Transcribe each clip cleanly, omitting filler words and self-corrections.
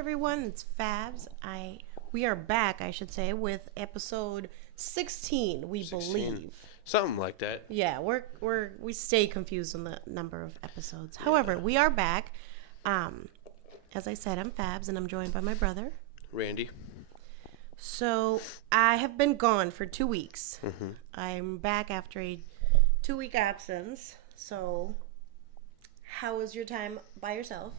everyone? It's Fabs. We are back, I should say, with episode 16. We 16. Believe something like that. Yeah, we stay confused on the number of episodes. However, we are back. As I said, I'm Fabs, and I'm joined by my brother, Randy. So I have been gone for 2 weeks. Mm-hmm. I'm back after a 2-week absence. So, how was your time by yourself?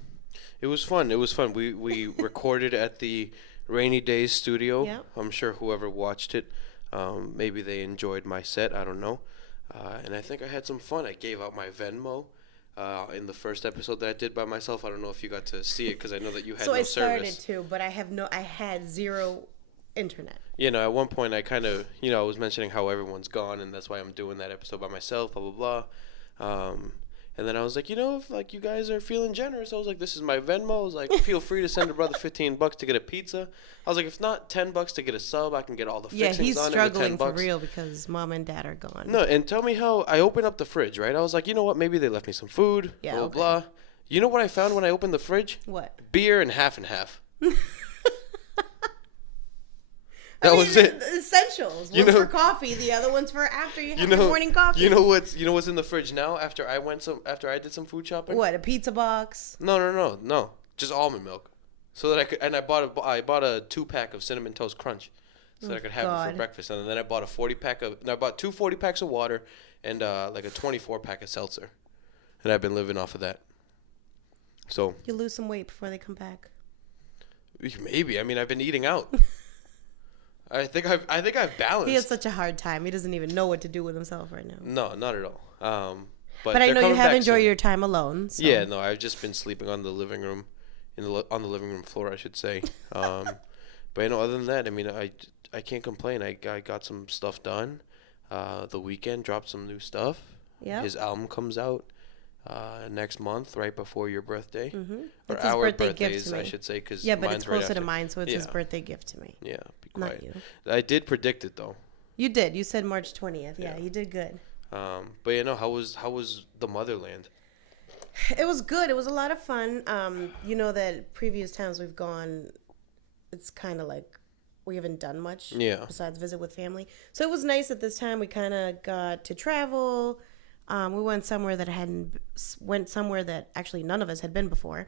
It was fun. We recorded at the RNYDYS studio. Yep. I'm sure whoever watched it, maybe they enjoyed my set. I don't know. And I think I had some fun. I gave out my Venmo in the first episode that I did by myself. I don't know if you got to see it because I know that you had no service. So I started to, but I had zero internet. At one point I kind of, I was mentioning how everyone's gone and that's why I'm doing that episode by myself, blah, blah, blah. And then I was like, if you guys are feeling generous, I was like, this is my Venmo. I was like, feel free to send a brother $15 to get a pizza. I was like, if not $10 to get a sub, I can get all the fixings on it with $10. Yeah, he's struggling for real because mom and dad are gone. No, and tell me how I opened up the fridge, right? I was like, you know what? Maybe they left me some food, blah, blah. You know what I found when I opened the fridge? What? Beer and half. That was it. Essentials. One's for coffee. The other one's for after you have your morning coffee. You know what's in the fridge now? After I did some food shopping. What? A pizza box? No. Just almond milk, so that I could. And I bought a 2-pack of Cinnamon Toast Crunch, so that I could have it for breakfast. And then I bought I bought 2 40-packs of water and like a 24-pack of seltzer, and I've been living off of that. So you lose some weight before they come back. Maybe. I mean, I've been eating out. I think I've balanced. He has such a hard time. He doesn't even know what to do with himself right now. No, not at all. But I know you have enjoyed your time alone. So. Yeah, no, I've just been sleeping on the living room, on the living room floor, I should say. But other than that, I mean, I can't complain. I got some stuff done. The Weeknd dropped some new stuff. Yeah. His album comes out next month, right before your birthday. Mm-hmm. Or it's his our birthday birthdays, gift to me. I should say, because but it's closer to mine, so it's his birthday gift to me. Yeah, be quiet. Not you. I did predict it though. You did. You said March 20th. Yeah, you did good. But how was the motherland? It was good. It was a lot of fun. That previous times we've gone, it's kind of like we haven't done much. Yeah. Besides visit with family, so it was nice at this time. We kind of got to travel. We went somewhere that actually none of us had been before.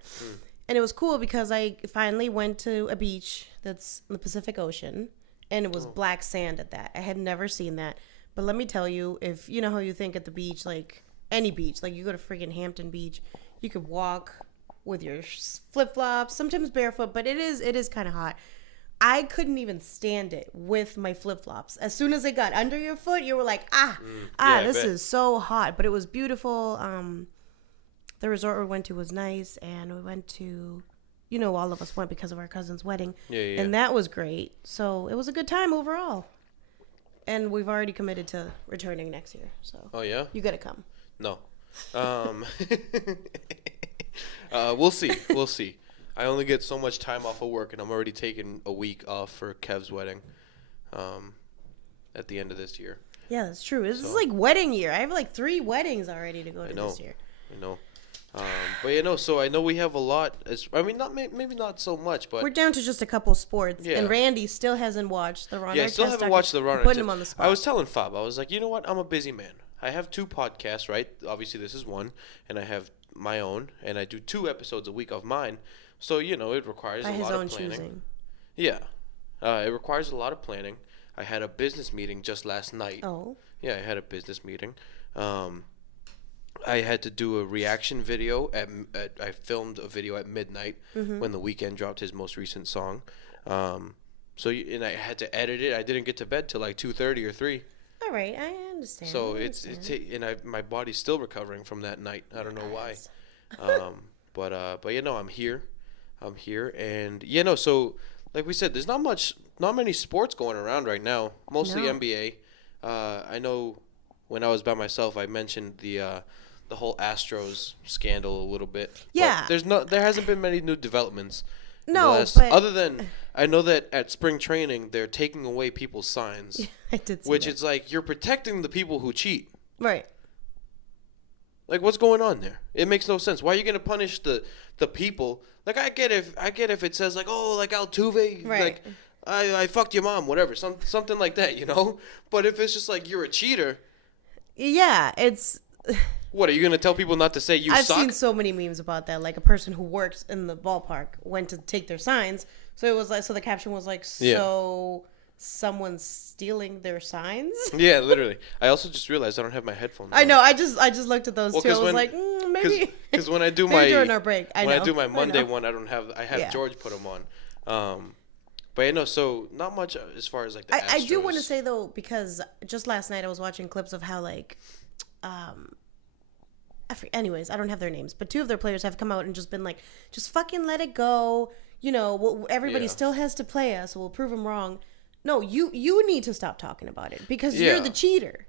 And it was cool because I finally went to a beach that's in the Pacific Ocean, and it was black sand at that. I had never seen that. But let me tell you, if you know how you think at the beach, like any beach, like you go to friggin' Hampton Beach, you could walk with your flip-flops, sometimes barefoot, but it is kind of hot. I couldn't even stand it with my flip-flops. As soon as it got under your foot, you were like, this is so hot. But it was beautiful. The resort we went to was nice, and we went to, all of us went because of our cousin's wedding. Yeah. And that was great. So it was a good time overall. And we've already committed to returning next year. So. Oh, yeah? You got to come. No. We'll see. I only get so much time off of work, and I'm already taking a week off for Kev's wedding at the end of this year. Yeah, that's true. This is like wedding year. I have like 3 weddings already to go to this year. I know. But so I know we have a lot. Maybe not so much, but we're down to just a couple sports. Yeah. And Randy still hasn't watched the Ron. Yeah, I still haven't watched the Ron. Putting him on the spot. I was telling Fab, I was like, you know what? I'm a busy man. I have 2 podcasts, right? Obviously, this is one, and I have my own, and I do 2 episodes a week of mine. So it requires a lot of planning. Choosing. Yeah, it requires a lot of planning. I had a business meeting just last night. Oh. Yeah, I had a business meeting. I had to do a reaction video I filmed a video at midnight when The Weeknd dropped his most recent song. And I had to edit it. I didn't get to bed till like 2:30 or 3. All right, I understand. So my body's still recovering from that night. I don't know why. But I'm here. And so like we said, there's not many sports going around right now. Mostly NBA. I know when I was by myself, I mentioned the whole Astros scandal a little bit. Yeah. But there hasn't been many new developments. No, but other than I know that at spring training they're taking away people's signs. Yeah, I did see which that. It's like you're protecting the people who cheat. Right. Like, what's going on there? It makes no sense. Why are you gonna punish the people? Like, I get if it says like, oh, like Altuve, Right. like I fucked your mom, whatever, something like that, you know. But if it's just like you're a cheater, Yeah, it's. what are you gonna tell people not to say you I've suck? seen so many memes about that. Like a person who works in the ballpark went to take their signs, so it was like, so the caption was like, so someone's stealing their signs. Yeah, literally. I also just realized I don't have my headphones on. I know. I just looked at those too. I was like, maybe. Because when I do maybe my during our break, I do my Monday one, I have Yeah. George put them on. But you know, so not much as far as like the I do Astros. want to say though, because just last night I was watching clips of how like, anyways, I don't have their names, but two of their players have come out and just been like, just fucking let it go. You know, everybody still has to play us, so we'll prove them wrong. No, you need to stop talking about it because you're the cheater.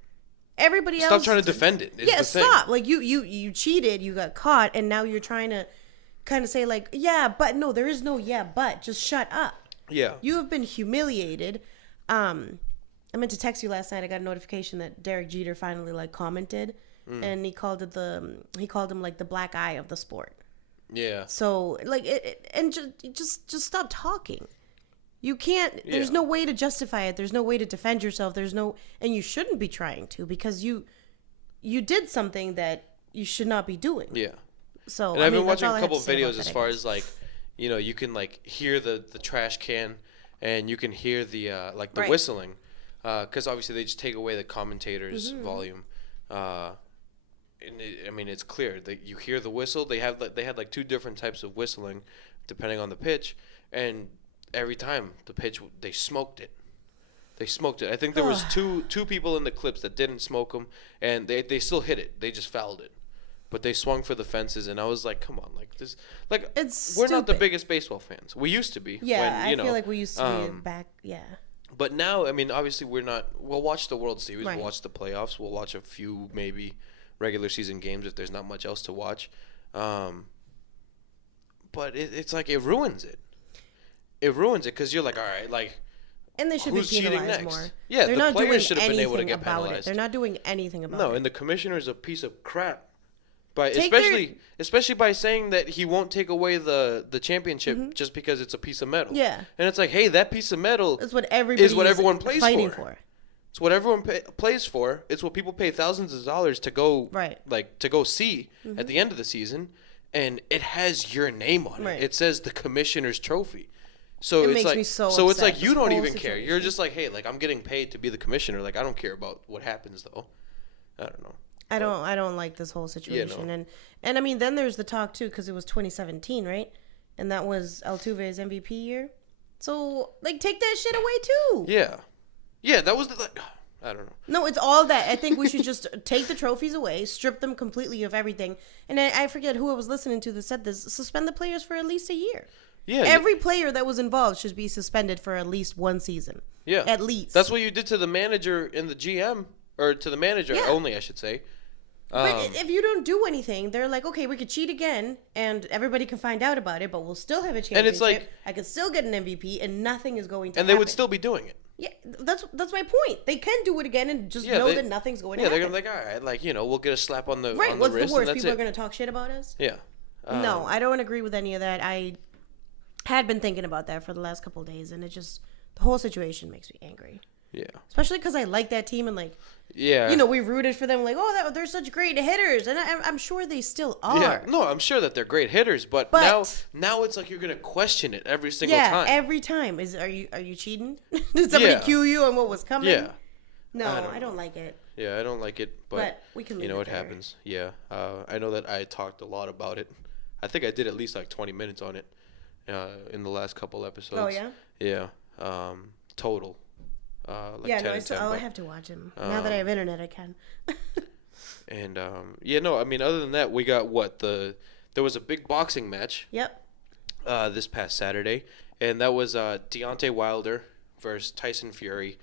Everybody else, stop trying to defend it. It's the stop. thing. Like you cheated, you got caught, and now you're trying to kind of say like, yeah, but no, there is no yeah, but just shut up. Yeah. You have been humiliated. I meant to text you last night. I got a notification that Derek Jeter finally like commented, and he called him like the black eye of the sport. Yeah. So like and just stop talking. You can't. There's no way to justify it. There's no way to defend yourself. And you shouldn't be trying to because you did something that you should not be doing. Yeah. So and I've been that's watching all a I had couple to of say about videos that, as far as like, you know, you can like hear the trash can, and you can hear the like the whistling, because obviously they just take away the commentator's volume. I mean, it's clear that you hear the whistle. They had like two different types of whistling, depending on the pitch, and every time the pitch they smoked it. They smoked it. I think there was two people in the clips that didn't smoke them, and they still hit it. They just fouled it, but they swung for the fences, and I was like, come on, like this, like we're not the biggest baseball fans. We used to be. Yeah, I feel like we used to be back. Yeah. But now, I mean, obviously we're not. We'll watch the World Series. Right. We'll watch the playoffs. We'll watch a few maybe regular season games if there's not much else to watch. But it's like it ruins it. It ruins it because you're like, all right, like. And they should who's be penalized cheating next? more. Yeah, they're the not players doing should have been able to anything get about penalized. it. They're not doing anything about it. No, and the commissioner's a piece of crap. By Take especially by saying that he won't take away the championship just because it's a piece of metal. Yeah. And it's like, hey, that piece of metal That's what everyone plays fighting for. It's what everyone plays for. It's what people pay thousands of dollars to go to go see at the end of the season, and it has your name on it. Right. It says the commissioner's trophy. So It it's makes like me so it's upset, like you this don't whole even care. situation. You're just like, hey, like I'm getting paid to be the commissioner. Like I don't care about what happens though. I don't know. I don't like this whole situation. Yeah, no. And I mean, then there's the talk too, because it was 2017, right? And that was Altuve's MVP year. So like, take that shit away too. Yeah, that was I don't know. No, it's all that. I think we should just take the trophies away, strip them completely of everything. And I forget who I was listening to that said this. Suspend the players for at least a year. Yeah. Every player that was involved should be suspended for at least one season. Yeah. At least. That's what you did to the manager and the GM, or to the manager only, I should say. But if you don't do anything, they're like, okay, we could cheat again, and everybody can find out about it, but we'll still have a championship. And it's like, I could still get an MVP, and nothing is going to and happen. they would still be doing it. Yeah, that's my point. They can do it again and just know that nothing's going to happen. Yeah, they're gonna be like, all right, like, you know, we'll get a slap on the right. on What's the wrist, the worst? and that's People are going to talk shit about us? Yeah. No, I don't agree with any of that. I had been thinking about that for the last couple of days, and the whole situation makes me angry. Yeah. Especially because I like that team, and like, yeah, you know, we rooted for them. Like, oh, they're such great hitters, and I'm sure they still are. Yeah. No, I'm sure that they're great hitters, but now it's like you're gonna question it every single time. Yeah, every time. Are you cheating? Did somebody cue you on what was coming? Yeah. No, I don't like it. Yeah, I don't like it, but we can leave you know it it there. happens. Yeah. I know that I talked a lot about it. I think I did at least like 20 minutes on it in the last couple episodes. Oh yeah. Yeah. Total. Like yeah, 10 no, and 10, I have to watch them. Now that I have internet, I can. And yeah, no, I mean, other than that, we got there was a big boxing match. Yep. This past Saturday, and that was Deontay Wilder versus Tyson Fury,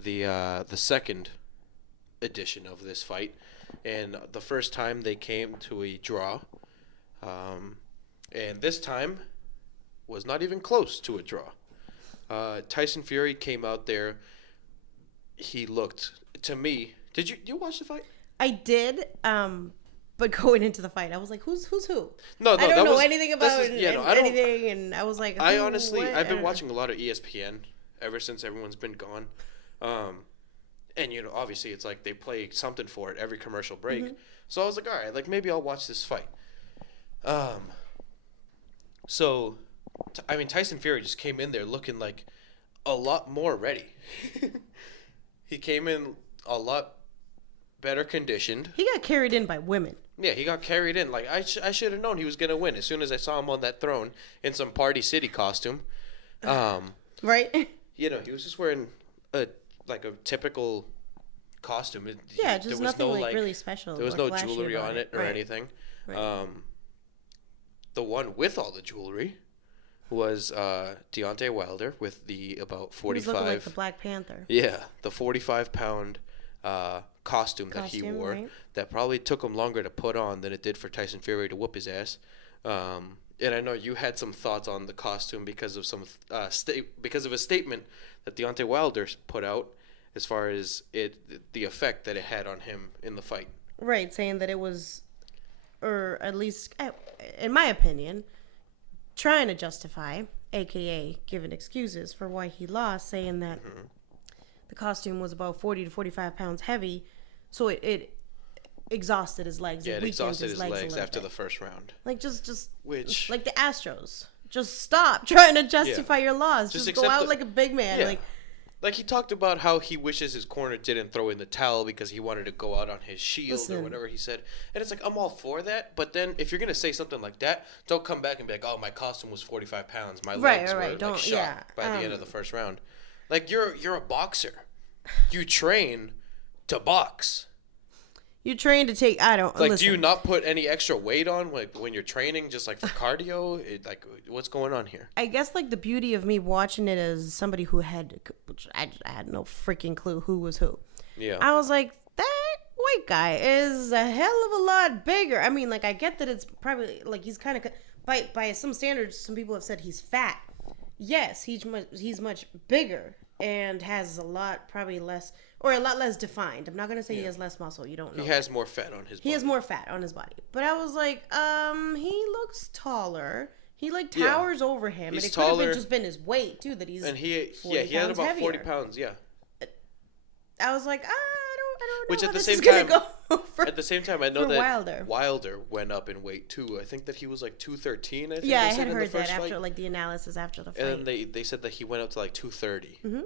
the second edition of this fight, and the first time they came to a draw, and this time was not even close to a draw. Tyson Fury came out there. He looked, to me, did you watch the fight? I did. But going into the fight, I was like, who's who? No, I don't know anything about anything, and I was like, I honestly, I've been watching a lot of ESPN ever since everyone's been gone. And, you know, obviously it's like they play something for it every commercial break. Mm-hmm. So I was like, all right, like maybe I'll watch this fight. So, I mean, Tyson Fury just came in there looking like a lot more ready. He came in a lot better conditioned. He got carried in by women. Yeah, he got carried in. Like, I should have known he was going to win as soon as I saw him on that throne in some Party City costume. Right? You know, he was just wearing a typical costume. Just nothing like really special. There was no jewelry on it or right. anything. Right. The one with all the jewelry was Deontay Wilder with the about 45. He was looking like the Black Panther. Yeah, the 45-pound costume that he wore. Right. That probably took him longer to put on than it did for Tyson Fury to whoop his ass. And I know you had some thoughts on the costume because of because of a statement that Deontay Wilder put out as far as the effect that it had on him in the fight. Right, saying that it was, or at least, in my opinion, trying to justify, aka giving excuses for why he lost, saying that the costume was about 40 to 45 pounds heavy, so it exhausted his legs. Yeah, it exhausted his legs after the first round. Like, just which, like the Astros. Just stop trying to justify your loss. Just go out like a big man. Yeah. Like he talked about how he wishes his corner didn't throw in the towel because he wanted to go out on his shield or whatever he said. And it's like, I'm all for that. But then if you're going to say something like that, don't come back and be like, oh, my costume was 45 pounds. My legs were like shot by the end of the first round. Like, you're a boxer. You train to box. You train to take, listen. Do you not put any extra weight on when you're training, just like for cardio? What's going on here? I guess like the beauty of me watching it as somebody who I had no freaking clue who was who. Yeah. I was like, that white guy is a hell of a lot bigger. I mean, like, I get that it's probably like he's kind of, by some standards, some people have said he's fat. Yes, he's much bigger and has a lot less defined. I'm not going to say he has less muscle. You don't know. He has more fat on his body. He has more fat on his body. But I was like, he looks taller. He towers over him. He's and it taller. Could have just been his weight too that he's and he had about heavier. 40 pounds, yeah. I was like, I don't know. Which at the same time I know that Wilder went up in weight too. I think that he was like 213, I think. Yeah, I had heard that after the analysis after the fight. And then they said that he went up to like 230. Mm-hmm.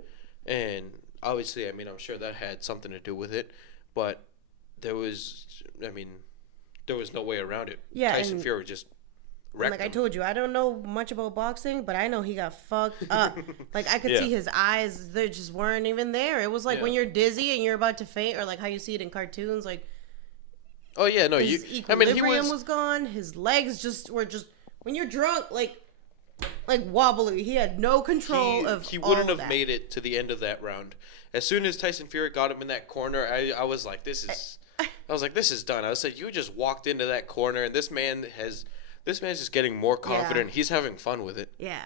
And obviously, I mean, I'm sure that had something to do with it, but there was no way around it. Yeah, Tyson Fury just wrecked him. I told you, I don't know much about boxing, but I know he got fucked up. Like, I could see his eyes, they just weren't even there. It was like when you're dizzy and you're about to faint, or like how you see it in cartoons, like... Oh, yeah, no, his equilibrium was gone. His legs were just... When you're drunk, like wobbly. He had no control of He wouldn't have made it to the end of that round. As soon as Tyson Fury got him in that corner, I was like, this is done. I said, you just walked into that corner, and this man's just getting more confident. Yeah. He's having fun with it. Yeah.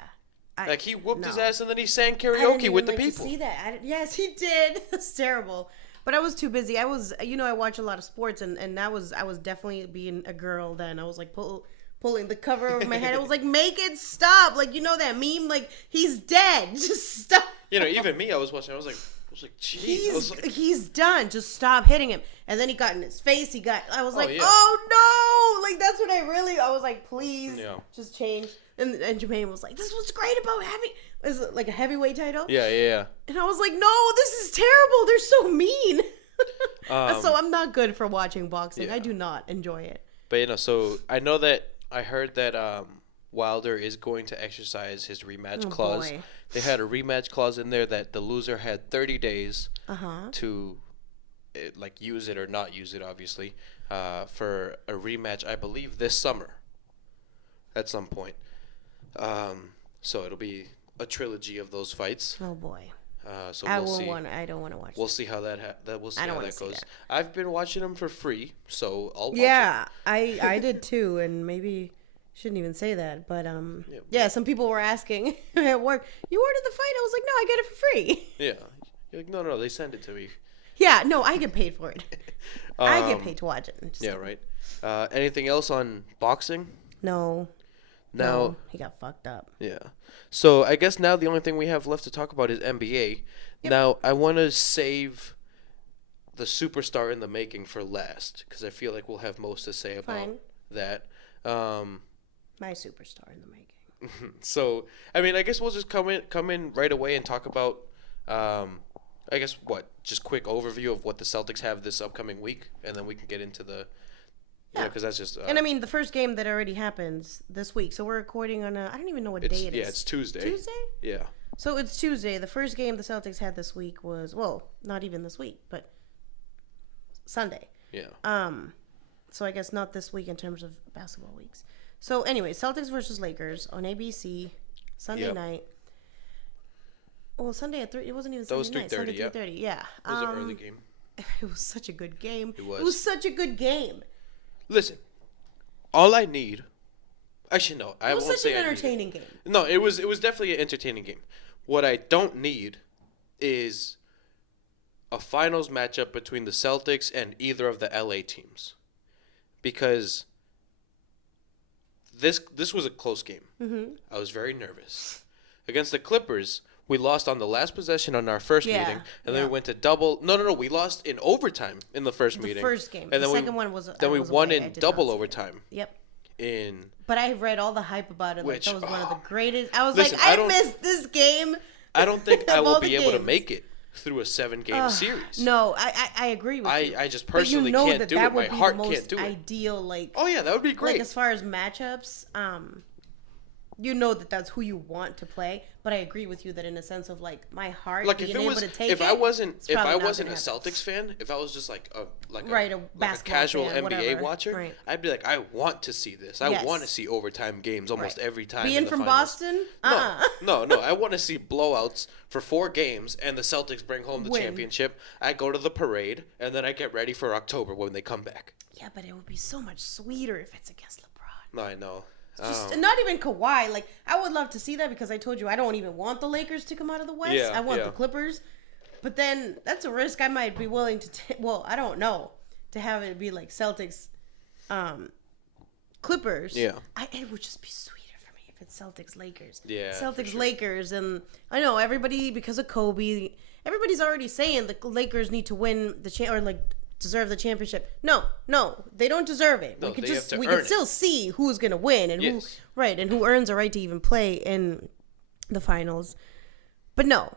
He whooped his ass, and then he sang karaoke with the people. To see that. Yes, he did. It's terrible. But I was too busy. I watch a lot of sports, and I was definitely being a girl then. I was like pulling the cover over my head. I was like, make it stop. Like, that meme, like, he's dead. Just stop. Even me, I was watching. I was like, geez. He's done. Just stop hitting him. And then he got in his face. I was like, yeah. Oh no. Like, that's what I was like, please just change. And Jermaine was like, this is what's great about is it like a heavyweight title? Yeah. And I was like, no, this is terrible. They're so mean. So I'm not good for watching boxing. Yeah. I do not enjoy it. But, so I know that I heard that Wilder is going to exercise his rematch clause. Boy. They had a rematch clause in there that the loser had 30 days to use it or not use it, obviously, for a rematch, I believe, this summer at some point. So it'll be a trilogy of those fights. Oh, boy. So I don't want to watch. We'll see how that goes. I've been watching them for free, so I'll watch it. Yeah, I did too, and maybe shouldn't even say that, but some people were asking at work, you ordered the fight? I was like, no, I get it for free. Yeah, you're like, no, they sent it to me. Yeah, no, I get paid for it. I get paid to watch it. Yeah, right. Anything else on boxing? No. Now No, he got fucked up. Yeah. So I guess now the only thing we have left to talk about is NBA. Yep. Now I want to save the superstar in the making for last because I feel like we'll have most to say about that. My superstar in the making. So I mean, I guess we'll just come in right away and talk about. I guess just quick overview of what the Celtics have this upcoming week, and then we can get into the. Yeah, because that's just. And I mean, the first game that already happens this week. So we're recording on I don't even know what day it is. Yeah, it's Tuesday. Tuesday? Yeah. So it's Tuesday. The first game the Celtics had this week was, well, not even this week, but Sunday. Yeah. So I guess not this week in terms of basketball weeks. So anyway, Celtics versus Lakers on ABC Sunday night. Well, Sunday at 3. It wasn't even Sunday night. Sunday 3:30. Yeah. It was an early game. It was such a good game. It was. It was such a good game. Listen, all I need. Actually, no. I won't say. It was such an entertaining game. No, it was definitely an entertaining game. What I don't need is a finals matchup between the Celtics and either of the LA teams, because this was a close game. Mm-hmm. I was very nervous against the Clippers. We lost on the last possession on our first meeting, and then we went to double. No. We lost in overtime in the first meeting. The first game. And the then second one was. Then we won in double overtime. Yep. But I read all the hype about it. Which, that was one of the greatest. I was like, I missed this game. I don't think I will be able to make it through a 7-game series. No, I agree with you. I just personally can't do it. My heart can't do it. Ideal, oh yeah, that would be great. Like as far as matchups, you know that's who you want to play. But I agree with you that in a sense of like my heart being able to take it. If I wasn't a Celtics fan, if I was just like a casual fan, NBA watcher, I'd be like, I want to see this. I want to see overtime games almost every time. Being from Boston? No. I want to see blowouts for 4 games and the Celtics bring home the championship. I go to the parade and then I get ready for October when they come back. Yeah, but it would be so much sweeter if it's against LeBron. No, I know. Just not even Kawhi. Like I would love to see that because I told you I don't even want the Lakers to come out of the West. I want the Clippers. But then that's a risk I might be willing to take. Well, I don't know. To have it be like Celtics, Clippers. Yeah. It would just be sweeter for me if it's Celtics Lakers. Yeah. Celtics Lakers, and I know everybody because of Kobe. Everybody's already saying the Lakers need to win the deserve the championship. No, they don't deserve it. No, we can still see who's gonna win and who earns a right to even play in the finals. But no,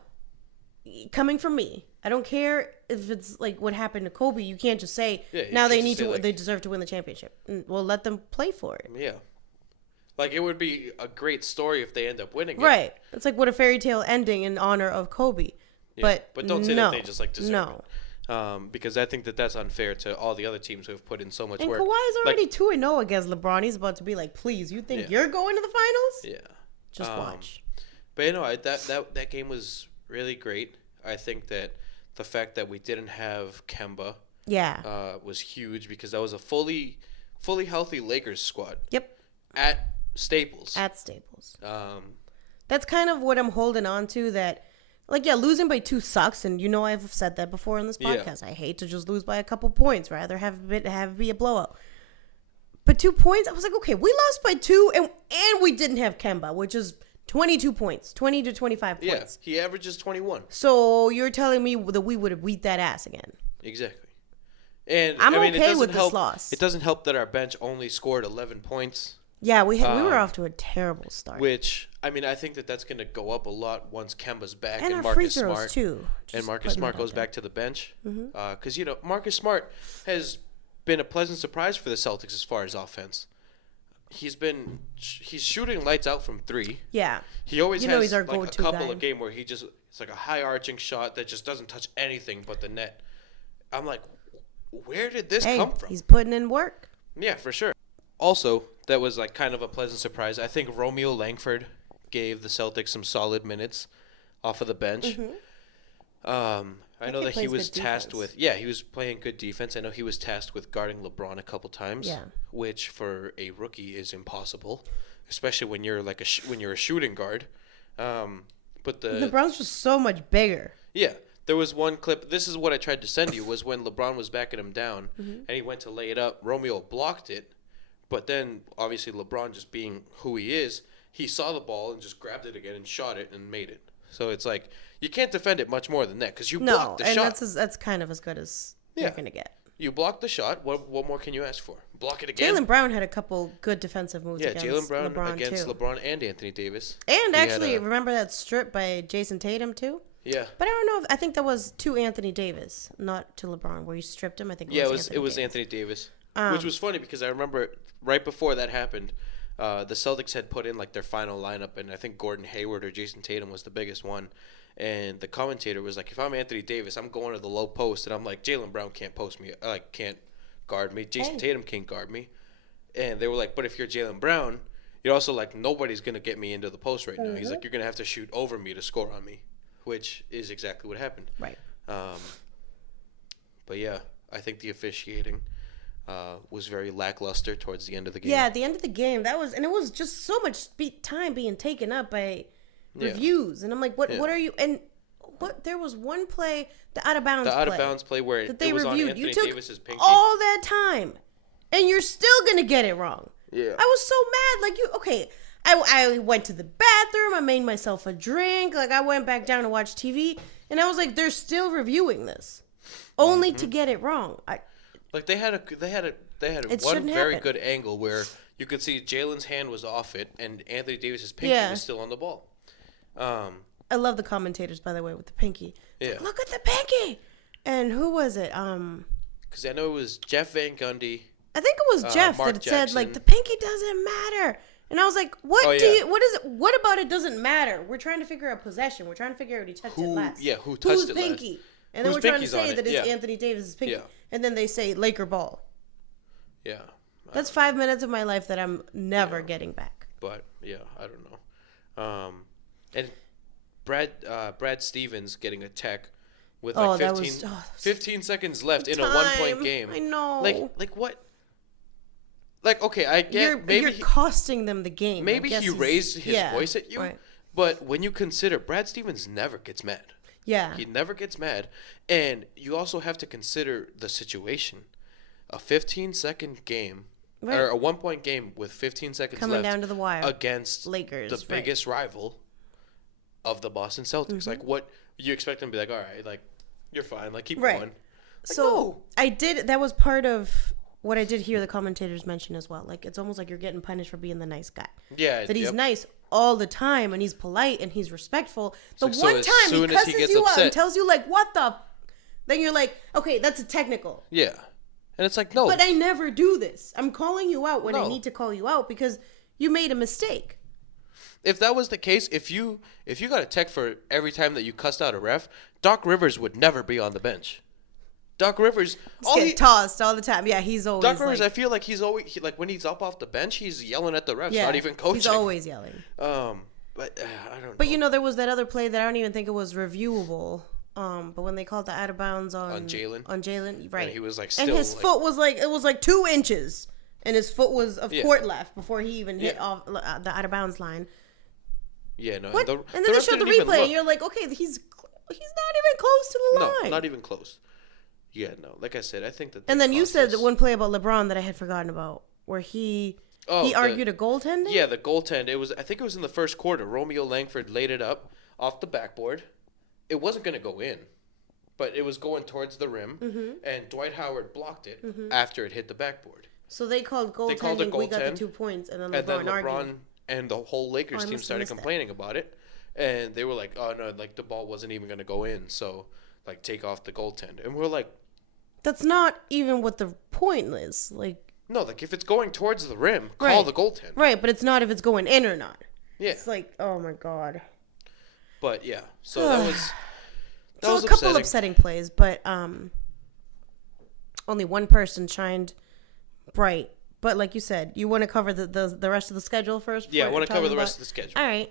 coming from me, I don't care if it's like what happened to Kobe. You can't just say now they deserve to win the championship. Well, let them play for it. Yeah. Like it would be a great story if they end up winning it. Right. It's like what a fairy tale ending in honor of Kobe. Yeah. But don't say that they just deserve it. Because I think that's unfair to all the other teams who have put in so much work. And Kawhi's already 2-0 against LeBron. He's about to be like, please, you think you're going to the finals? Yeah. Just watch. But that game was really great. I think that the fact that we didn't have Kemba was huge because that was a fully healthy Lakers squad. Yep. At Staples. That's kind of what I'm holding on to that. Losing by 2 sucks, and I've said that before on this podcast. I hate to just lose by a couple points. Rather have it be a blowout. But 2 points, I was like, okay, we lost by 2, and we didn't have Kemba, which is 22 points, 20 to 25 points. Yeah, he averages 21. So you're telling me that we would have beat that ass again? Exactly. And I'm okay with this loss. It doesn't help that our bench only scored 11 points. Yeah, we were off to a terrible start. Which, I think that's going to go up a lot once Kemba's back and our Marcus free throws Smart too. And Marcus Smart goes back to the bench. Because Marcus Smart has been a pleasant surprise for the Celtics as far as offense. He's shooting lights out from 3. Yeah, he always has he's our a couple of game where it's like a high arching shot that just doesn't touch anything but the net. I'm like, where did this come from? He's putting in work. Yeah, for sure. Also, that was kind of a pleasant surprise. I think Romeo Langford gave the Celtics some solid minutes off of the bench. I know that he was tasked with he was playing good defense. I know he was tasked with guarding LeBron a couple times, which for a rookie is impossible, especially when you're when you're a shooting guard. But LeBron's just so much bigger. Yeah, There was one clip. This is what I tried to send you. Was when LeBron was backing him down, and he went to lay it up. Romeo blocked it, but then obviously LeBron, just being who he is, he saw the ball and just grabbed it again and shot it and made it. So it's like you can't defend it much more than that because you blocked the shot. No, and that's kind of as good as you're gonna get. You blocked the shot. What more can you ask for? Block it again. Jaylen Brown had a couple good defensive moves. Yeah, against Jaylen Brown LeBron against too. LeBron and Anthony Davis. And actually, remember that strip by Jayson Tatum too? Yeah. But I don't know. I think that was to Anthony Davis, not to LeBron, where he stripped him. I think. It was Anthony Davis, which was funny because I remember right before that happened, the Celtics had put in like their final lineup, and I think Gordon Hayward or Jayson Tatum was the biggest one. And the commentator was like, "If I'm Anthony Davis, I'm going to the low post," and I'm like, "Jaylen Brown can't post me, can't guard me. Jayson Tatum can't guard me." And they were like, "But if you're Jaylen Brown, you're also like nobody's gonna get me into the post right now." He's like, "You're gonna have to shoot over me to score on me," which is exactly what happened. Right. But yeah, I think the officiating was very lackluster towards the end of the game. Yeah, at the end of the game, it was just so much time being taken up by reviews, and I'm like, what are you? And what? There was one play, the out of bounds play where that they it was reviewed. on Anthony You took Davis's pinky. all that time, and you're still gonna get it wrong. Yeah, I was so mad. Like I went to the bathroom. I made myself a drink. Like I went back down to watch TV, and I was like, they're still reviewing this, only to get it wrong. They had one very good angle where you could see Jaylen's hand was off it, and Anthony Davis's pinky was still on the ball. I love the commentators, by the way, with the pinky. Yeah. Like, look at the pinky. And who was it? Because I know it was Jeff Van Gundy. I think it was Jeff Mark that Jackson. said, like, the pinky doesn't matter. And I was like, what is it? What about it doesn't matter? We're trying to figure out possession. We're trying to figure out who touched it last. Yeah, who touched it pinky? last. And then Whose we're trying to pinky's say on that it? it's Anthony Davis's pinky. Yeah. And then they say Laker ball. Yeah. That's 5 minutes of my life that I'm never getting back. But, yeah, I don't know. And Brad Stevens getting a tech with 15 seconds left in a 1-point game. I know. Like what? Like, okay, I get you're costing them the game. Maybe he raised his voice at you, right. But when you consider Brad Stevens never gets mad. Yeah. He never gets mad. And you also have to consider the situation. A 15-second game, or a 1-point game with 15 seconds coming left down to the wire against Lakers, the biggest rival of the Boston Celtics. Like, what you expect them to be like, all right, like, you're fine, like, keep going. Like, so no. that was part of what I did hear the commentators mention as well. Like, it's almost like you're getting punished for being the nice guy. Yeah. That he's nice all the time, and he's polite, and he's respectful. The like, one time he cusses you out and tells you, like, what the... Then you're like, okay, that's a technical. Yeah. And it's like, no. But I never do this. I'm calling you out when I need to call you out because you made a mistake. If that was the case, if you got a tech for every time that you cussed out a ref, Doc Rivers would never be on the bench. Doc Rivers get tossed all the time. Yeah, he's always Doc Rivers. I feel like he's always like when he's up off the bench, he's yelling at the refs, not even coaching. He's always yelling. But I don't know. But you know, there was that other play that I don't even think it was reviewable. But when they called the out of bounds on Jaylen, right? And he was like, and his foot was like 2 inches, and his foot was of court left before he even hit off the out of bounds line. Yeah, no. What? And then they showed the replay, and you're like, okay, he's not even close to the line. No, not even close. Yeah, no. Like I said, I think that. And then you said that one play about LeBron that I had forgotten about, where he argued a goaltending. Yeah, the goaltend. I think it was in the first quarter. Romeo Langford laid it up off the backboard. It wasn't going to go in, but it was going towards the rim, and Dwight Howard blocked it after it hit the backboard. So they called goaltending. We got the 2 points, and then LeBron argued. And the whole Lakers team started complaining about it, and they were like, "Oh no, like the ball wasn't even going to go in, so like take off the goaltend." And we're like, "That's not even what the point is." Like, no, like if it's going towards the rim, call the goaltend. Right, but it's not if it's going in or not. Yeah, it's like, oh my god. But yeah, so that was a couple upsetting plays, but only one person shined bright. But like you said, you want to cover the rest of the schedule first? Yeah, I want to cover the rest of the schedule. All right.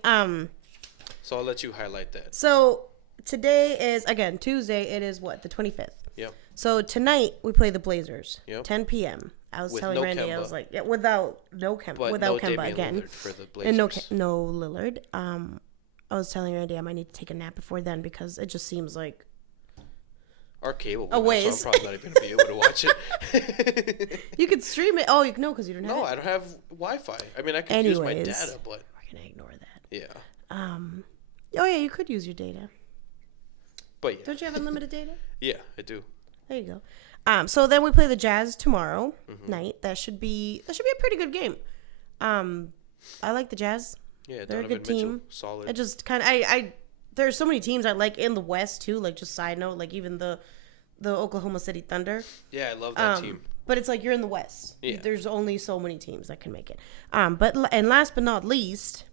So I'll let you highlight that. So today is, again, Tuesday. It is what, the 25th? Yep. So tonight we play the Blazers. Yep. 10 p.m. I was telling Randy, Kemba. I was like, without Kemba again. Lillard for the Blazers. And no Lillard. I was telling Randy I might need to take a nap before then because it just seems like Our cable. A ways. So I'm probably not even gonna be able to watch it. You could stream it. Oh, you no, because you don't have. No, it. I don't have Wi-Fi. I mean, I could use my data, but we're gonna ignore that. Yeah. Oh yeah, you could use your data. But yeah. Don't you have unlimited data? Yeah, I do. There you go. So then we play the Jazz tomorrow night. That should be a pretty good game. I like the Jazz. Yeah, they're Donovan a good Mitchell, team. solid. I just kind of I there's so many teams I like in the West too. Like just side note, like even the Oklahoma City Thunder. Yeah, I love that team. But it's like you're in the West. Yeah. There's only so many teams that can make it. But last but not least,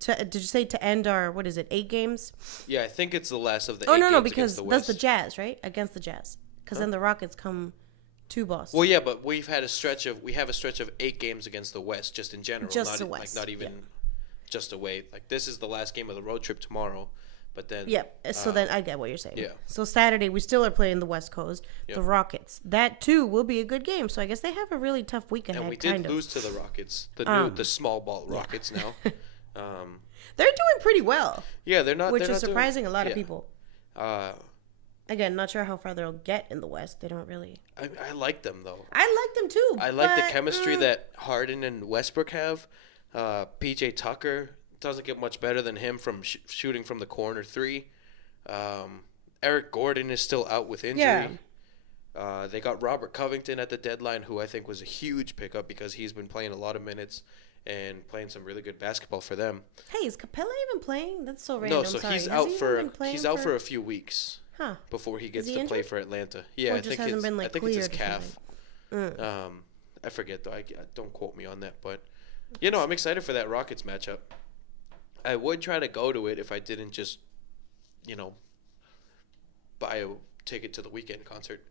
did you say to end our 8 games? Yeah, I think it's the last of the. Oh 8 no, games because against the that's West. the Jazz, right? Against the Jazz, because then the Rockets come to Boston. Well, yeah, but we have a stretch of 8 games against the West, just in general. Just not, the West, not even just away. Like this is the last game of the road trip tomorrow, but then. Yep. So then I get what you're saying. Yeah. So Saturday we still are playing the West Coast, the Rockets. That too will be a good game. So I guess they have a really tough week ahead. And we did lose to the Rockets, the small ball Rockets now. They're doing pretty well. Yeah, they're not. Which they're is not surprising a lot of people. Uh, Again, not sure how far they'll get in the West. They don't really. I like them though. I like them too. I like the chemistry that Harden and Westbrook have. PJ Tucker doesn't get much better than him from shooting from the corner 3. Eric Gordon is still out with injury. Yeah. They got Robert Covington at the deadline, who I think was a huge pickup because he's been playing a lot of minutes and playing some really good basketball for them. Hey, is Capella even playing? That's so random. No, so he's out for a few weeks. Huh. Before he gets to play for Atlanta. Yeah, I think it's his calf. I forget though. Don't quote me on that, but I'm excited for that Rockets matchup. I would try to go to it if I didn't just, buy a ticket to the weekend concert.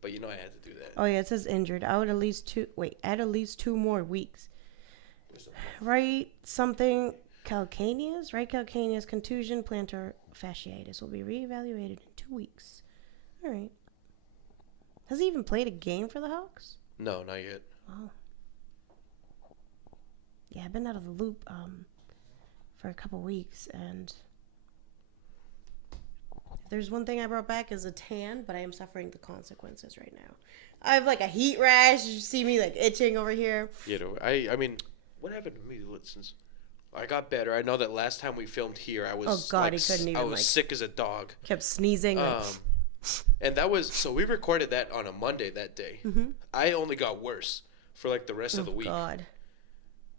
But I had to do that. Oh yeah, it says injured. Out at least 2 more weeks. Right something calcaneus, right? Calcaneus contusion, plantar fasciitis will be reevaluated in 2 weeks. All right. Has he even played a game for the Hawks? No, not yet. Wow. Yeah, I've been out of the loop for a couple weeks, and if there's one thing I brought back is a tan, but I am suffering the consequences right now. I have like a heat rash. You see me like itching over here. I mean, what happened to me since I got better? I know that last time we filmed here, I was he couldn't even. I was sick as a dog. Kept sneezing. And that was so we recorded that on a Monday that day. Mm-hmm. I only got worse for like the rest of the week. God.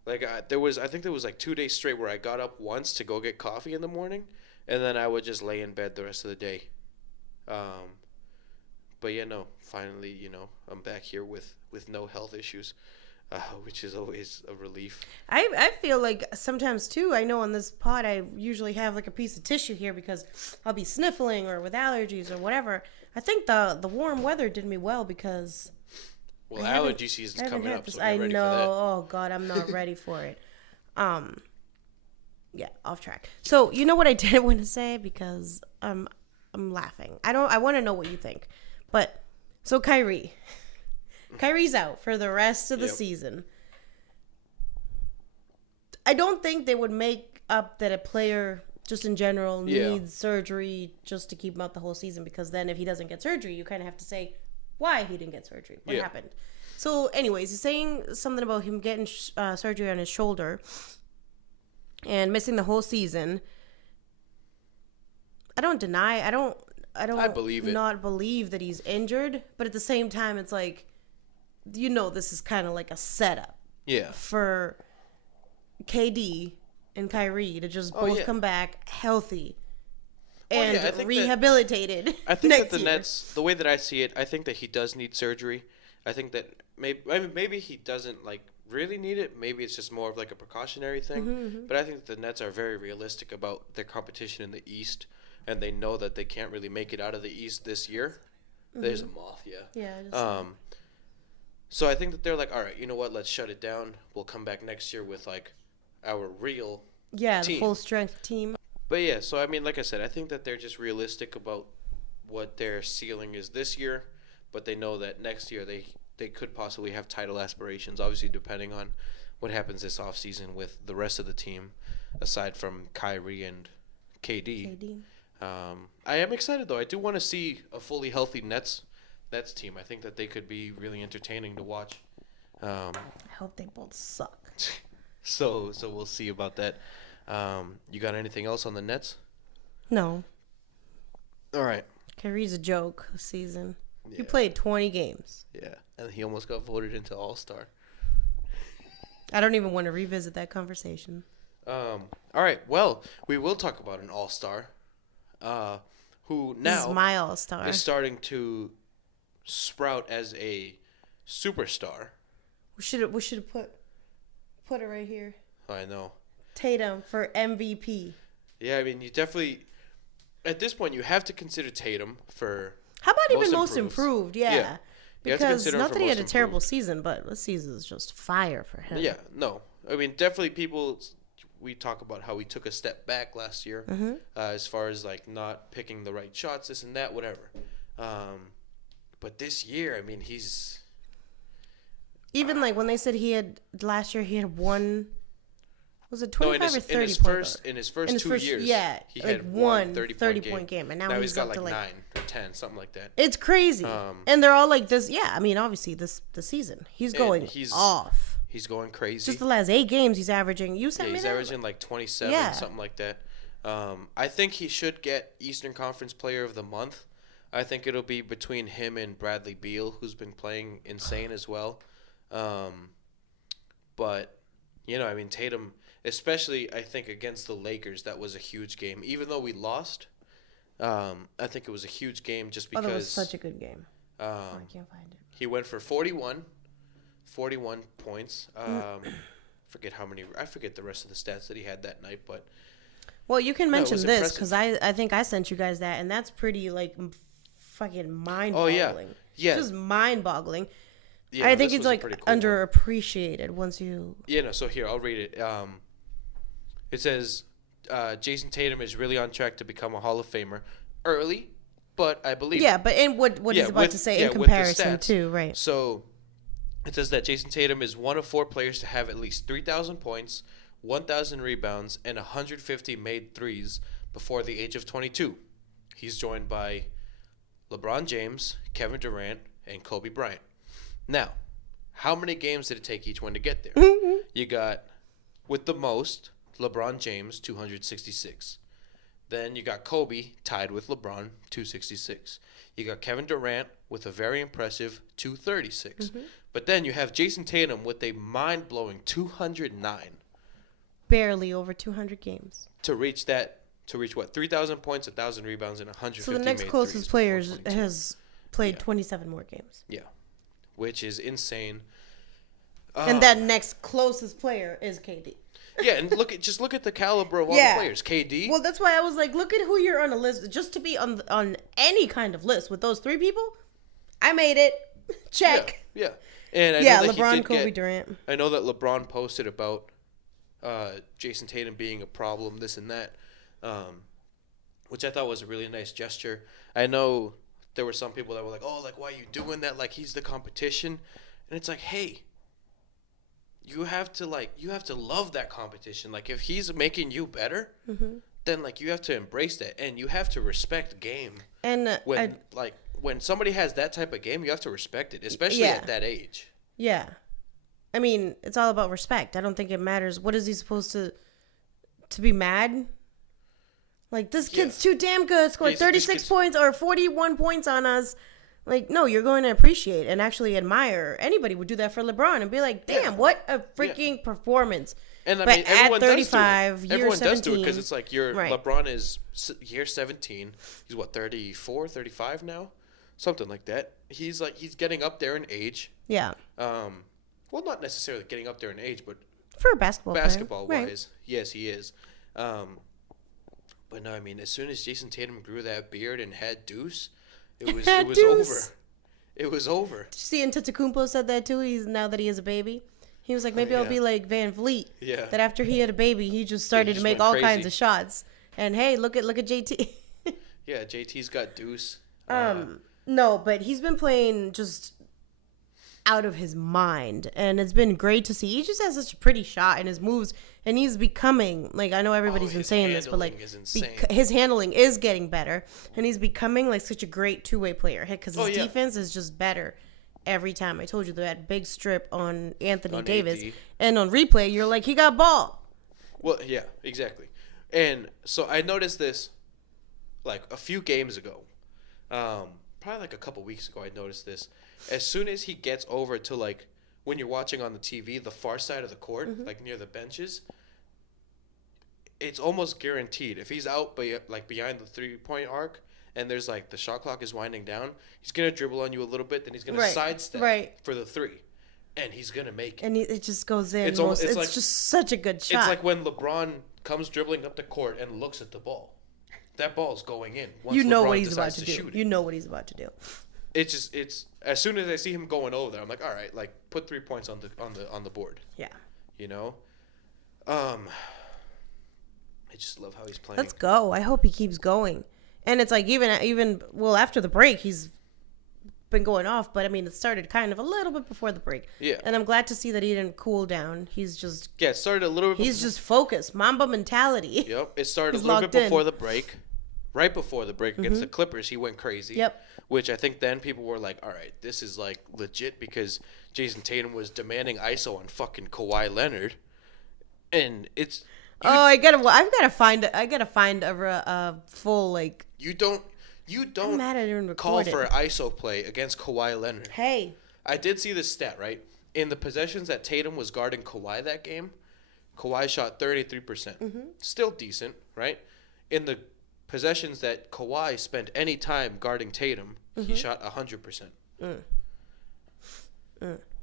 Like I think there was like 2 days straight where I got up once to go get coffee in the morning, and then I would just lay in bed the rest of the day. But finally, I'm back here with no health issues, which is always a relief. I feel like sometimes too, I know on this pod I usually have like a piece of tissue here because I'll be sniffling or with allergies or whatever. I think the warm weather did me well because allergy season's coming up, so I ready know. for that. Oh God, I'm not ready for it. Yeah, off track. So you know what I didn't want to say because I'm laughing. I want to know what you think. But so Kyrie's out for the rest of the season. I don't think they would make up that a player just in general needs surgery just to keep him out the whole season, because then if he doesn't get surgery, you kind of have to say why he didn't get surgery. What happened? So anyways, he's saying something about him getting surgery on his shoulder and missing the whole season. I don't believe it. Not believe that he's injured, but at the same time, it's like, this is kind of like a setup. Yeah. For KD and Kyrie to just both come back healthy and rehabilitated. I think that the Nets, the way that I see it, I think that he does need surgery. I think that maybe he doesn't really need it. Maybe it's just more of like a precautionary thing. Mm-hmm. But I think the Nets are very realistic about their competition in the East, and they know that they can't really make it out of the East this year. Mm-hmm. There's a moth, yeah. So I think that they're like, all right, you know what? Let's shut it down. We'll come back next year with our real team. The full strength team. But yeah, so I mean, like I said, I think that they're just realistic about what their ceiling is this year, but they know that next year they could possibly have title aspirations, obviously depending on what happens this offseason with the rest of the team, aside from Kyrie and KD. I am excited though. I do want to see a fully healthy Nets team. I think that they could be really entertaining to watch. I hope they both suck. So we'll see about that. You got anything else on the Nets? No. All right. Kyrie's a joke this season. Yeah. He played 20 games. Yeah, and he almost got voted into All-Star. I don't even want to revisit that conversation. All right. Well, we will talk about an All-Star, who now this is my All-Star. is starting to sprout as a superstar. We should have put it right here. I know. Tatum for MVP. Yeah, I mean, you definitely at this point you have to consider Tatum for. How about even most improved? Yeah. Because not that he had a terrible improved. season, but this season is just fire for him. Yeah, no. I mean, definitely we talk about how he took a step back last year as far as like not picking the right shots, this and that, whatever. But this year, I mean, he's even like when they said last year he had one. Was it 25 or 30 in his first 2 years, yeah, he like had one 30-point game. And now he's got up like to 9 or 10, something like that. It's crazy. And they're all like this. Yeah, I mean, obviously the season. He's going off. He's going crazy. Just the last 8 games he's averaging. He's averaging like 27, something like that. I think he should get Eastern Conference Player of the Month. I think it'll be between him and Bradley Beal, who's been playing insane as well. But, I mean, Tatum, especially I think against the Lakers, that was a huge game. Even though we lost, I think it was a huge game just because. That was such a good game. I can't find it. He went for 41 points. I forget the rest of the stats that he had that night, but. Well, you can mention this because I think I sent you guys that, and that's pretty like fucking mind-boggling. Oh yeah. Just mind-boggling. Yeah, I think it's like cool underappreciated once you. Yeah, no. So here, I'll read it. It says, Jayson Tatum is really on track to become a Hall of Famer early, but I believe. Yeah, but in what he's about to say in comparison to, right? So it says that Jayson Tatum is one of 4 players to have at least 3,000 points, 1,000 rebounds, and 150 made threes before the age of 22. He's joined by LeBron James, Kevin Durant, and Kobe Bryant. Now, how many games did it take each one to get there? You got, with the most, LeBron James, 266. Then you got Kobe, tied with LeBron, 266. You got Kevin Durant with a very impressive 236. But then you have Jayson Tatum with a mind-blowing 209. Barely over 200 games. To reach what? 3,000 points, 1,000 rebounds, and 150 So the next closest player has played 27 more games. Yeah. Which is insane. And that next closest player is KD. Yeah, and look at the caliber of all the players. KD. Well, that's why I was like, look at who you're on a list. Just to be on any kind of list with those 3 people, I made it. Check. Yeah. And I know that LeBron, Kobe, Durant. I know that LeBron posted about Jayson Tatum being a problem, this and that, which I thought was a really nice gesture. I know there were some people that were like, oh, like, why are you doing that? Like, he's the competition. And it's like, hey, you have to love that competition. Like, if he's making you better, then, like, you have to embrace that. And you have to respect game. And when somebody has that type of game, you have to respect it, especially at that age. Yeah. I mean, it's all about respect. I don't think it matters. What is he supposed to be mad? Like, this kid's too damn good. Scored 36 points or 41 points on us. Like, no, you're going to appreciate and actually admire. Anybody would do that for LeBron and be like, damn, what a freaking performance. And I mean, everyone at 35, does do it because it's like right. LeBron is year 17. He's what, 34, 35 now? Something like that. He's getting up there in age. Yeah. Well, not necessarily getting up there in age, but for a basketball wise, right. Yes, he is. But no, I mean, as soon as Jayson Tatum grew that beard and had Deuce, it was over. It was over. Did you see Antetokounmpo said that too? Now that he has a baby, he was like, maybe I'll be like Van Vliet. Yeah. That after he had a baby, he just started to make all kinds of shots. And hey, look at JT. Yeah, JT's got Deuce. No, but he's been playing just out of his mind, and it's been great to see. He just has such a pretty shot, and his moves And he's becoming, like, I know everybody's been saying this, but, like, his handling is getting better. And he's becoming, like, such a great two-way player. Because his defense is just better every time. I told you that big strip on Anthony Davis. AD. And on replay, you're like, he got ball. Well, yeah, exactly. And so I noticed this, like, a few games ago. Probably, like, a couple weeks ago, I noticed this. As soon as he gets over to, like, when you're watching on the TV, the far side of the court, like near the benches, it's almost guaranteed. If he's out like behind the 3-point arc and there's like the shot clock is winding down, he's going to dribble on you a little bit, then he's going to sidestep for the 3. And he's going to make it. And it just goes in. It's like, just such a good shot. It's like when LeBron comes dribbling up the court and looks at the ball. That ball's going in. Once you know LeBron what he's about to do. You know what he's about to do. It's as soon as I see him going over there, I'm like, all right, like put 3 points on the board. Yeah. You know? I just love how he's playing. Let's go. I hope he keeps going. And it's like even well after the break, he's been going off, but I mean it started kind of a little bit before the break. Yeah. And I'm glad to see that he didn't cool down. He's just it started a little bit. He's just focused. Mamba mentality. Yep. It started a little bit before the break. Right before the break against the Clippers, he went crazy. Yep. Which I think then people were like, all right, this is like legit because Jayson Tatum was demanding ISO on fucking Kawhi Leonard. And it's... I've got to find a full, like... You don't call for an ISO play against Kawhi Leonard. Hey. I did see this stat, right? In the possessions that Tatum was guarding Kawhi that game, Kawhi shot 33%. Still decent, right? In the possessions that Kawhi spent any time guarding Tatum, he shot 100%.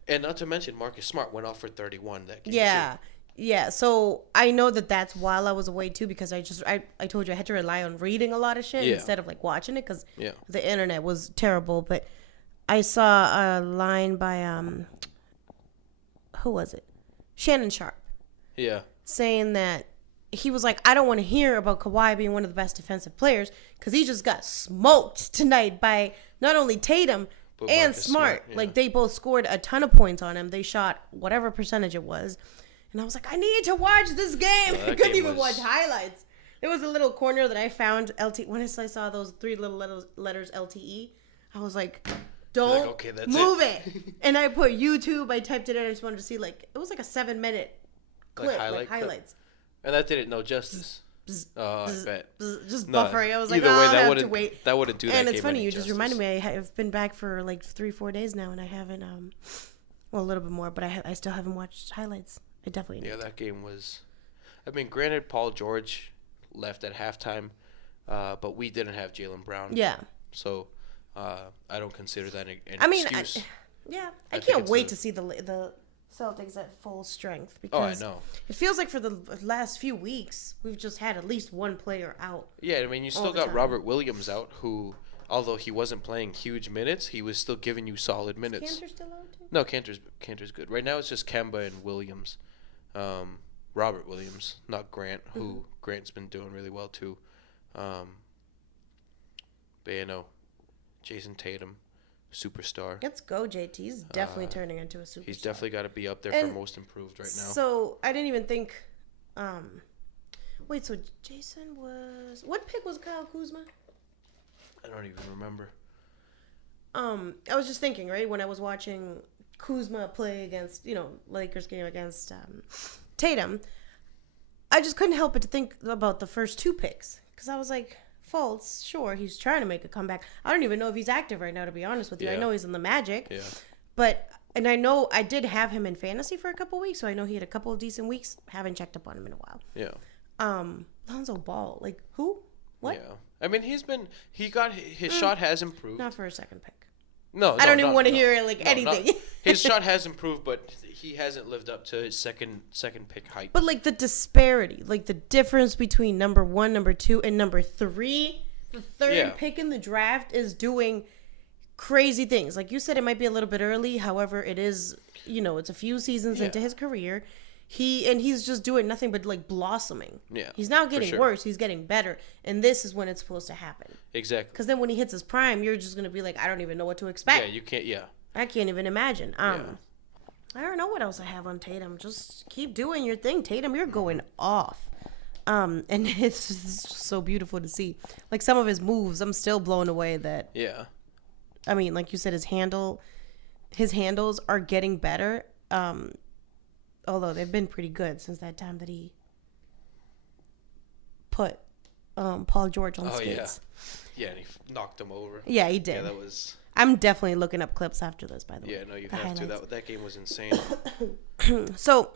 And not to mention, Marcus Smart went off for 31 that game. Yeah. Yeah, so I know that's while I was away too because I told you I had to rely on reading a lot of shit instead of like watching it because the internet was terrible. But I saw a line by who was it? Shannon Sharp. Yeah. Saying that he was like, I don't want to hear about Kawhi being one of the best defensive players because he just got smoked tonight by not only Tatum and Smart. Like they both scored a ton of points on him. They shot whatever percentage it was. And I was like, I need to watch this game. I couldn't even watch highlights. There was a little corner that I found when I saw those 3 little letters LTE. I was like, don't move it. And I put YouTube. I typed it in. I just wanted to see it was like a 7-minute clip, like highlights. And that didn't know justice. I bet. Just buffering. I was like, way, I have to wait. That wouldn't do that. And it's funny. You just reminded me. I've been back for like 3-4 days now, and I haven't. A little bit more, but I still haven't watched highlights. I definitely need. Yeah, that game was. I mean, granted, Paul George left at halftime, but we didn't have Jaylen Brown. Yeah. So, I don't consider that an excuse. I can't wait to see the Celtics at full strength because I know. It feels like for the last few weeks we've just had at least one player out. Yeah, I mean you still got Robert Williams out, who although he wasn't playing huge minutes, he was still giving you solid minutes. Is Cantor still out too? No, Cantor's good. Right now it's just Kemba and Williams, Robert Williams, not Grant. Who Grant's been doing really well too. But Jayson Tatum. Superstar. Let's go, JT. He's definitely turning into a superstar. He's definitely got to be up there for most improved right now. So I didn't even think. Wait, so Jason was what pick was Kyle Kuzma? I don't even remember. I was just thinking, right, when I was watching Kuzma play against Lakers game against Tatum, I just couldn't help but to think about the first 2 picks because I was like. Faults, sure, he's trying to make a comeback. I don't even know if he's active right now, to be honest with you. I know he's in the Magic. Yeah. And I know I did have him in fantasy for a couple weeks, so I know he had a couple of decent weeks. Haven't checked up on him in a while. Yeah. Lonzo Ball, like who? What? Yeah. I mean, his shot has improved. Not for a second pick. No, I don't even want to hear anything. His shot has improved, but he hasn't lived up to his second pick hype. But like the disparity, like the difference between number 1, number 2, and number 3, the third pick in the draft is doing crazy things. Like you said, it might be a little bit early. However, it is, it's a few seasons into his career. He's just doing nothing but like blossoming. Yeah, he's not getting worse. He's getting better, and this is when it's supposed to happen. Exactly. Because then when he hits his prime, you're just gonna be like, I don't even know what to expect. Yeah, you can't. Yeah, I can't even imagine. I don't know what else I have on Tatum. Just keep doing your thing, Tatum. You're going off. And it's just so beautiful to see. Like some of his moves, I'm still blown away that. Yeah. I mean, like you said, his handles are getting better. Although they've been pretty good since that time that he put Paul George on skates. Yeah, and he knocked him over. Yeah, he did. Yeah, that was... I'm definitely looking up clips after this, by the way. Yeah, no, you have highlights. to. That game was insane. So,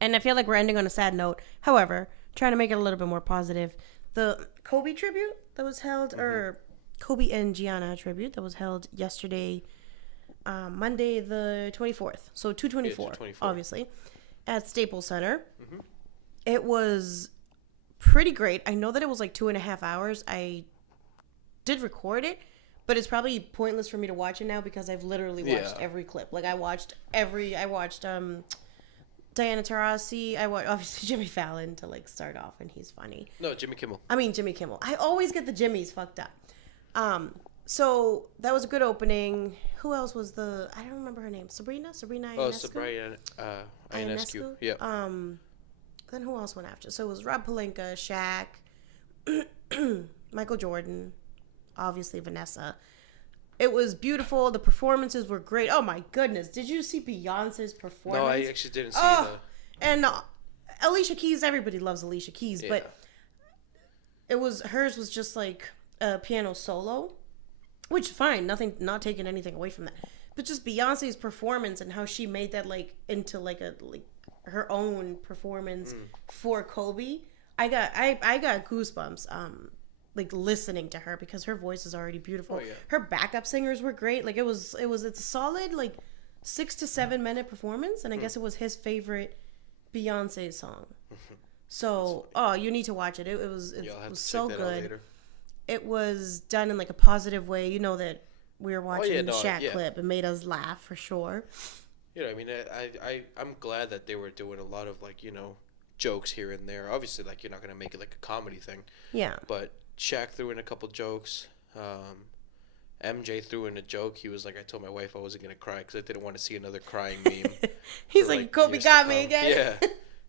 and I feel like we're ending on a sad note. However, trying to make it a little bit more positive. The Kobe tribute that was held, or Kobe and Gianna tribute that was held yesterday, Monday the 24th. So 2/24, obviously, at Staples Center. Mm-hmm. It was pretty great. I know that it was like 2.5 hours. I did record it, but it's probably pointless for me to watch it now because I've literally watched every clip. Like I watched Diana Taurasi. I watched obviously Jimmy Fallon to like start off, and he's funny. No, Jimmy Kimmel. Jimmy Kimmel. I always get the Jimmys fucked up. So that was a good opening. Who else was I don't remember her name. Sabrina Ionescu? Oh, Sabrina Ionescu. Yeah. Then who else went after? So it was Rob Pelinka, Shaq, Michael Jordan, obviously Vanessa. It was beautiful. The performances were great. Oh my goodness. Did you see Beyonce's performance? No, I actually didn't see that. And Alicia Keys, everybody loves Alicia Keys, but hers was just like a piano solo, which fine, not taking anything away from that. But just Beyonce's performance and how she made that like into like her own performance for Kobe. I got goosebumps like listening to her because her voice is already beautiful. Oh, yeah. Her backup singers were great. Like it's a solid like 6 to 7 minute performance, and I guess it was his favorite Beyonce song. So you need to watch it. It was so good. It was done in like a positive way. You know that we were watching the Shaq clip. It made us laugh for sure. You know, I mean, I'm glad that they were doing a lot of like, you know, jokes here and there. Obviously, like you're not gonna make it like a comedy thing. Yeah. But Shaq threw in a couple jokes. MJ threw in a joke. He was like, I told my wife I wasn't gonna cry because I didn't want to see another crying meme. He's like, Kobe got me again. Yeah.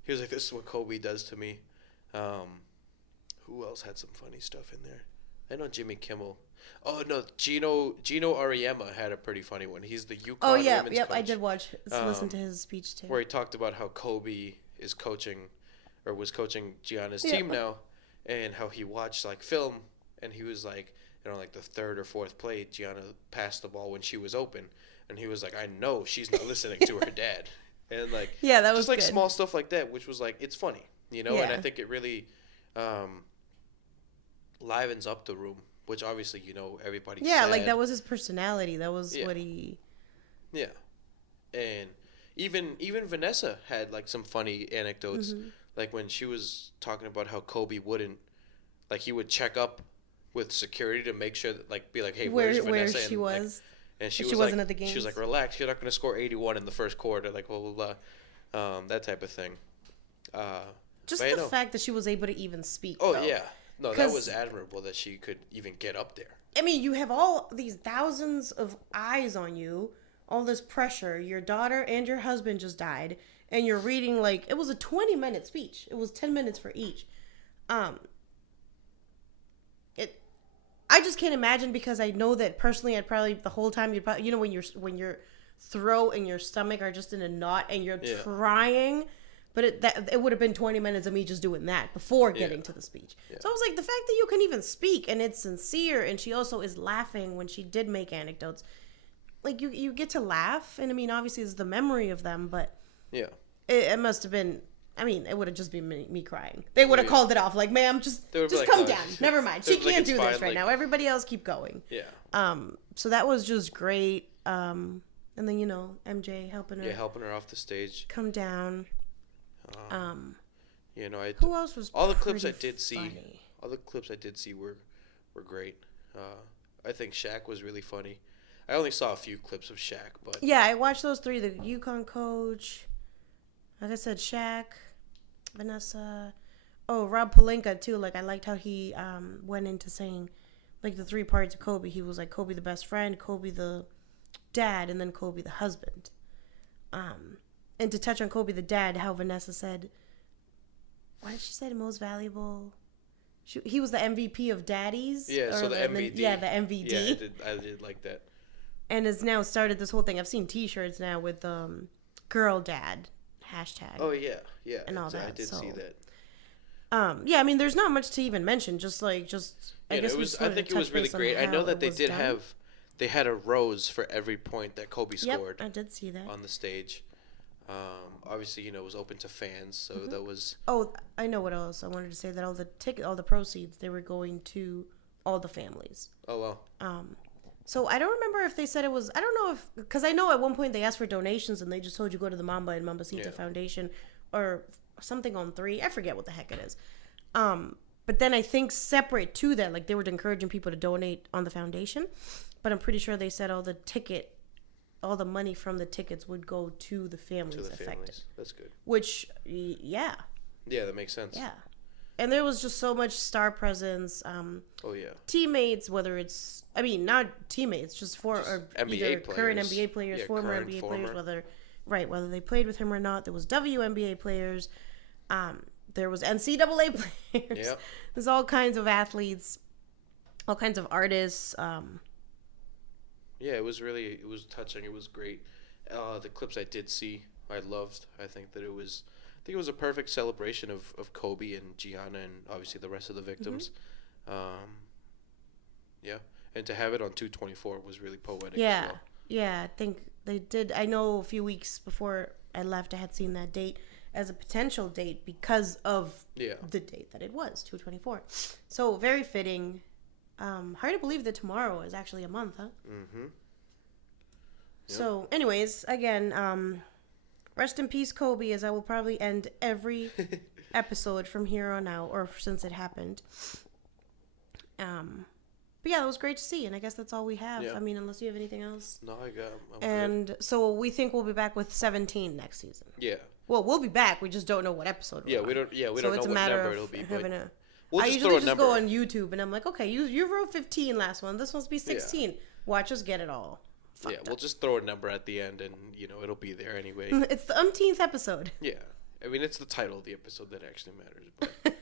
He was like, this is what Kobe does to me. Who else had some funny stuff in there? I know Jimmy Kimmel. Oh no, Gino Auriemma had a pretty funny one. He's the UConn women's coach. I did listen to his speech too. Where he talked about how Kobe is coaching, or was coaching Gianna's team now, and how he watched like film, and he was like, you know, like the third or fourth play, Gianna passed the ball when she was open, and he was like, I know she's not listening to her dad, and like that was just like good. Small stuff like that, which was like it's funny, you know, and I think it really livens up the room. Which obviously, you know, everybody said. Like that was his personality. That was what he... Yeah. And even Vanessa had, like, some funny anecdotes. Mm-hmm. Like, when she was talking about how Kobe wouldn't... Like, he would check up with security to make sure that, like, be like, hey, where's Vanessa? Where she was. Like, and she wasn't like, at the game. She was like, relax. You're not going to score 81 in the first quarter. Like, blah, blah, blah. That type of thing. Just the fact that she was able to even speak. Oh, though. Yeah. No, that was admirable that she could even get up there. I mean, you have all these thousands of eyes on you, all this pressure. Your daughter and your husband just died, and you're reading, like, it was a 20-minute speech. It was 10 minutes for each. I just can't imagine, because I know that personally I'd probably, the whole time, you'd probably, you know, when your throat and your stomach are just in a knot and you're trying... But it would have been 20 minutes of me just doing that before getting to the speech. Yeah. So I was like, the fact that you can even speak and it's sincere, and she also is laughing when she did make anecdotes. Like, you get to laugh. And, I mean, obviously it's the memory of them, but it must have been, I mean, it would have just been me crying. They would have called it off. Like, ma'am, just like, come down. Never mind. She can't do this right now. Everybody else keep going. Yeah. So that was just great. And then, you know, MJ helping her. Yeah, helping her off the stage. Come down. You know, who else was all the clips I did see? Funny? All the clips I did see were great. I think Shaq was really funny. I only saw a few clips of Shaq, but yeah, I watched those 3: the UConn coach, like I said, Shaq, Vanessa, Rob Pelinka too. Like I liked how he went into saying like the 3 parts of Kobe. He was like Kobe the best friend, Kobe the dad, and then Kobe the husband. And to touch on Kobe the dad, how Vanessa said, what did she say? The most valuable. He was the MVP of daddies. Yeah, so the MVD. Yeah, the MVD. Yeah, I did like that. And has now started this whole thing. I've seen T-shirts now with girl dad hashtag. Oh yeah, and all that. I did see that. Yeah, I mean, there's not much to even mention. I guess I think it was really great. I know that they had a rose for every point that Kobe scored. I did see that on the stage. Obviously, it was open to fans, so that was. Oh, I know what else I wanted to say. That all the proceeds, they were going to all the families. Oh wow. So I don't remember if they said it was. I don't know because I know at one point they asked for donations and they just told you go to the Mamba and Mambacita Foundation or something on 3. I forget what the heck it is. But then I think separate to that, like they were encouraging people to donate on the foundation. But I'm pretty sure they said all the money from the tickets would go to the families affected. That's good. Which, yeah. Yeah, that makes sense. Yeah. And there was just so much star presence. Oh, yeah. Teammates, not teammates, just NBA players. Current NBA players, former NBA players, whether they played with him or not. There was WNBA players. There was NCAA players. Yep. There's all kinds of athletes, all kinds of artists. Yeah, it was touching. It was great. The clips I did see, I loved. I think it was a perfect celebration of Kobe and Gianna and obviously the rest of the victims. Yeah, and to have it on 2/24 was really poetic as well. Yeah, I think they did. I know a few weeks before I left, I had seen that date as a potential date because of the date that it was, 2/24. So very fitting. Hard to believe that tomorrow is actually a month, huh? Mm-hmm. Yep. So, anyways, again, rest in peace, Kobe, as I will probably end every episode from here on out, or since it happened. But yeah, it was great to see, and I guess that's all we have. Yeah. I mean, unless you have anything else. No, I'm and good. So we think we'll be back with 17 next season. Yeah. Well, we'll be back. We just don't know what episode. We don't know what number it'll be. I usually just go on YouTube and I'm like, okay, you wrote 15 last one. This must be 16. Yeah. Watch us get it all. We'll just throw a number at the end and, it'll be there anyway. It's the umpteenth episode. Yeah. I mean, it's the title of the episode that actually matters. But,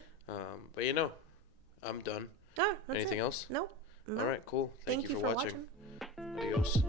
I'm done. Oh, that's Anything it. else? Nope. All right, cool. Thank you for watching. Adios.